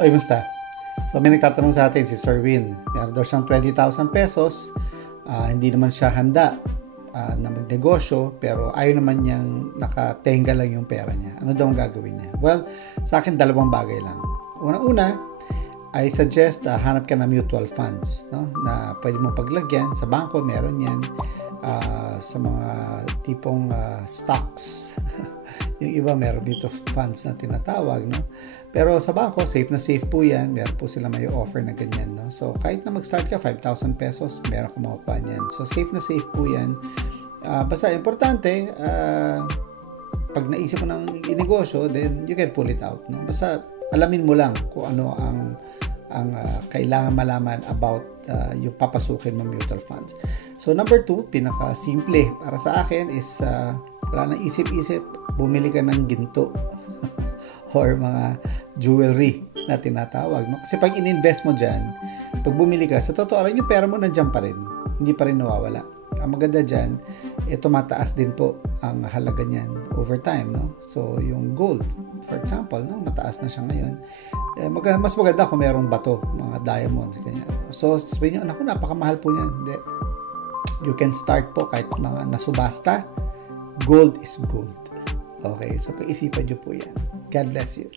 Oy, musta? So may nagtatanong sa atin si Sir Win. Meron daw siyang 20,000 pesos. Hindi naman siya handa na magnegosyo, pero ayaw naman niyang nakatenga lang yung pera niya. Ano daw ang gagawin niya? Well, sa akin dalawang bagay lang. Una-una, I suggest hanap ka ng mutual funds, no? Na pwede mong paglagyan. Sa bangko, meron yan. Sa mga tipong stocks. Yung iba meron mutual funds na tinatawag, no? Pero sa bangko, safe na safe po yan. Meron po sila may offer na ganyan, no? So, kahit na mag-start ka, 5,000 pesos, meron kang makukuha niyan. So, safe na safe po yan. Basta, importante, pag naisip mo ng inegosyo, then you can pull it out, no? Basta, alamin mo lang kung ano ang kailangan malaman about yung papasukin ng mutual funds. So, number 2, pinaka-simple para sa akin is wala nang isip-isip, bumili ka ng ginto or mga jewelry na tinatawag. No? Kasi pag in-invest mo dyan, pag bumili ka, sa totoo lang yung pera mo nandyan pa rin. Hindi pa rin nawawala. Ang maganda dyan, tumataas din po ang halaga niyan over time. No? So, yung gold, for example, no? Mataas na siya ngayon. Mas maganda kung mayroong bato, mga diamonds, ganyan. So, sabihin nyo, naku, napakamahal po niyan. Hindi. You can start po kahit mga nasubasta. Gold is gold. Okay, so pag-isipan nyo po yan. God bless you.